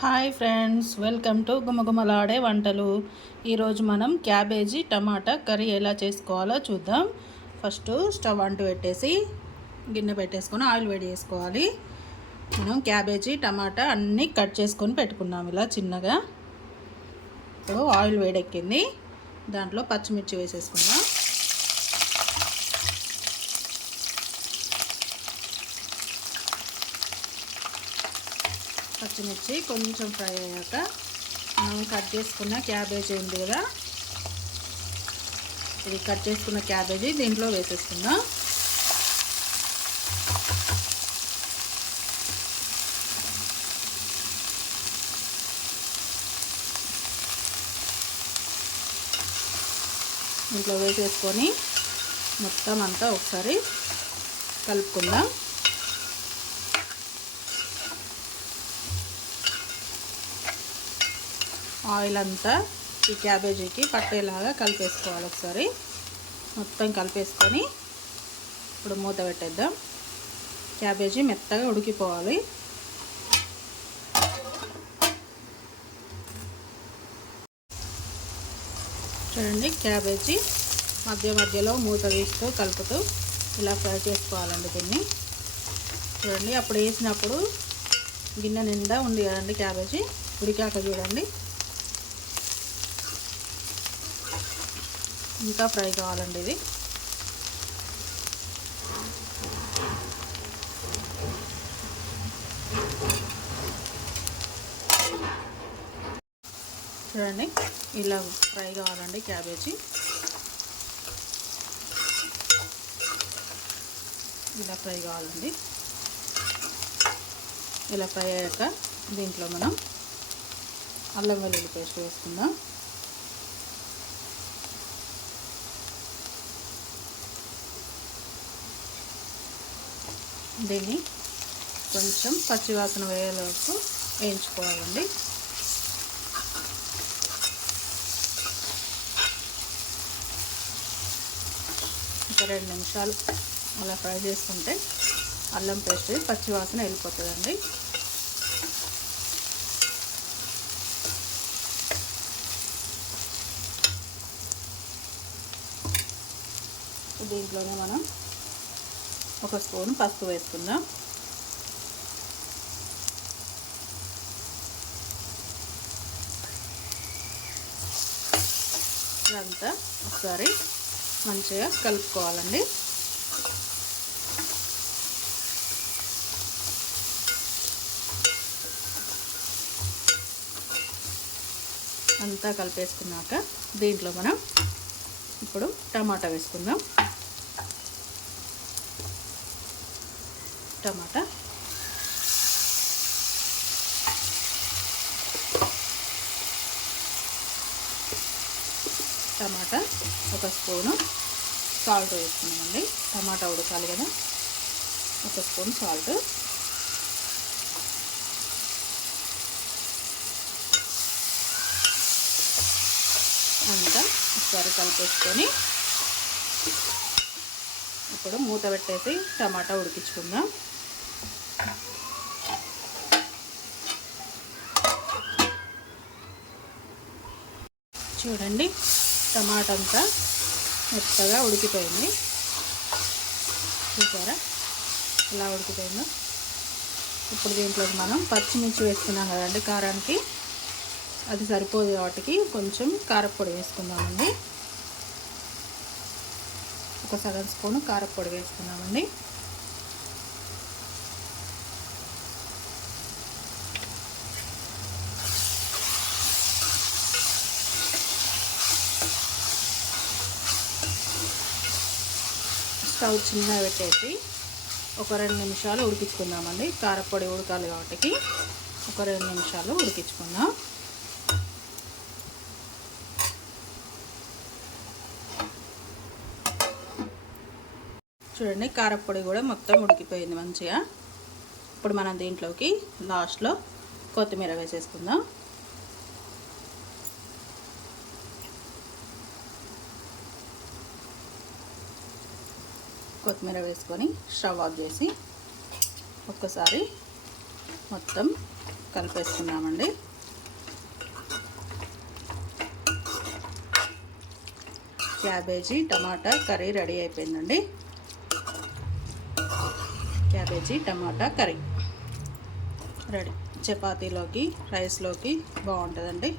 Hi friends, welcome to గుమగుమలాడే వంటలు. ఈరోజు మనం క్యాబేజీ టమాటా కర్రీ ఎలా చేసుకోవాలో చూద్దాం. ఫస్ట్ స్టవ్ అంటు పెట్టేసి గిన్నె పెట్టేసుకొని ఆయిల్ వేడి చేసుకోవాలి. మనం క్యాబేజీ టమాటా అన్నీ కట్ చేసుకొని పెట్టుకున్నాం ఇలా చిన్నగా. ఇప్పుడు ఆయిల్ వేడెక్కింది, దాంట్లో పచ్చిమిర్చి వేసేసుకుందాం. పచ్చిమిర్చి కొంచెం ఫ్రై అయ్యాక మనం కట్ చేసుకున్న క్యాబేజీ ఉంది కదా, ఇది కట్ చేసుకున్న క్యాబేజీ దీంట్లో వేసేసుకుందాం. దీంట్లో వేసేసుకొని మొత్తం అంతా ఒకసారి కలుపుకుందాం. ఆయిల్ అంతా ఈ క్యాబేజీకి పట్టేలాగా కలిపేసుకోవాలి. ఒకసారి మొత్తం కలిపేసుకొని ఇప్పుడు మూత పెట్టేద్దాం. క్యాబేజీ మెత్తగా ఉడికిపోవాలి. చూడండి, క్యాబేజీ మధ్య మధ్యలో మూత తీస్తూ కలుపుతూ ఇలా ఫ్రై చేసుకోవాలండి దీన్ని. చూడండి, అప్పుడు వేసినప్పుడు గిన్నె నిండా ఉంది కదండి క్యాబేజీ, ఉడికాక చూడండి ఇంకా ఫ్రై కావాలండి ఇది. చూడండి, ఇలా ఫ్రై కావాలండి క్యాబేజీ. ఇలా ఫ్రై కావాలండి. ఇలా ఫ్రై అయ్యాక దీంట్లో మనం అల్లం వెల్లుల్లి పేస్ట్ వేసుకుందాం. దీన్ని కొంచెం పచ్చివాసన వేయేలోపు వేయించుకోవాలండి. ఒక 2 నిమిషాలు అలా ఫ్రై చేసుకుంటే అల్లం పేస్ట్ పచ్చివాసన వెళ్ళిపోతుందండి. దీంట్లోనే మనం ఒక స్పూన్ పసుపు వేసుకుందాం. ఇదంతా ఒకసారి మంచిగా కలుపుకోవాలండి. అంతా కలిపేసుకున్నాక దీంట్లో మనం ఇప్పుడు టమాటా వేసుకుందాం. టమాటా ఒక స్పూను సాల్ట్ వేసుకున్నామండి. టమాటా ఉడకాలి కదా, ఒక స్పూన్ సాల్ట్. అంతా ఒకసారి కలిపేసుకొని ఇప్పుడు మూత పెట్టేసి టమాటా ఉడికించుకుందాం. చూడండి, టమాటా అంతా మెత్తగా ఉడికిపోయింది. చూసారా ఎలా ఉడికిపోయిందో. ఇప్పుడు దీంట్లోకి మనం పచ్చిమిర్చి వేసుకున్నాం కదండి కారానికి, అది సరిపోదు కాబట్టి కొంచెం కారపొడి వేసుకుందామండి. ఒక సగం స్పూను కారపొడి వేసుకున్నామండి. స్టవ్ చిన్నగా పెట్టేసి ఒక 2 నిమిషాలు ఉడికించుకుందామండి. కారపొడి ఉడకాలి కాబట్టి ఒక 2 నిమిషాలు ఉడికించుకుందాం. చూడండి, కారపొడి కూడా మొత్తం ఉడికిపోయింది మంచిగా. ఇప్పుడు మనం దీంట్లోకి లాస్ట్లో కొత్తిమీర వేసేసుకుందాం. కొత్తిమీర వేసుకొని స్టవ్ ఆఫ్ చేసి ఒక్కసారి మొత్తం కలిపేసుకున్నామండి. క్యాబేజీ టమాటా కర్రీ రెడీ అయిపోయిందండి. క్యాబేజీ టమాటా కర్రీ రెడీ. చపాతీలోకి రైస్లోకి బాగుంటుందండి.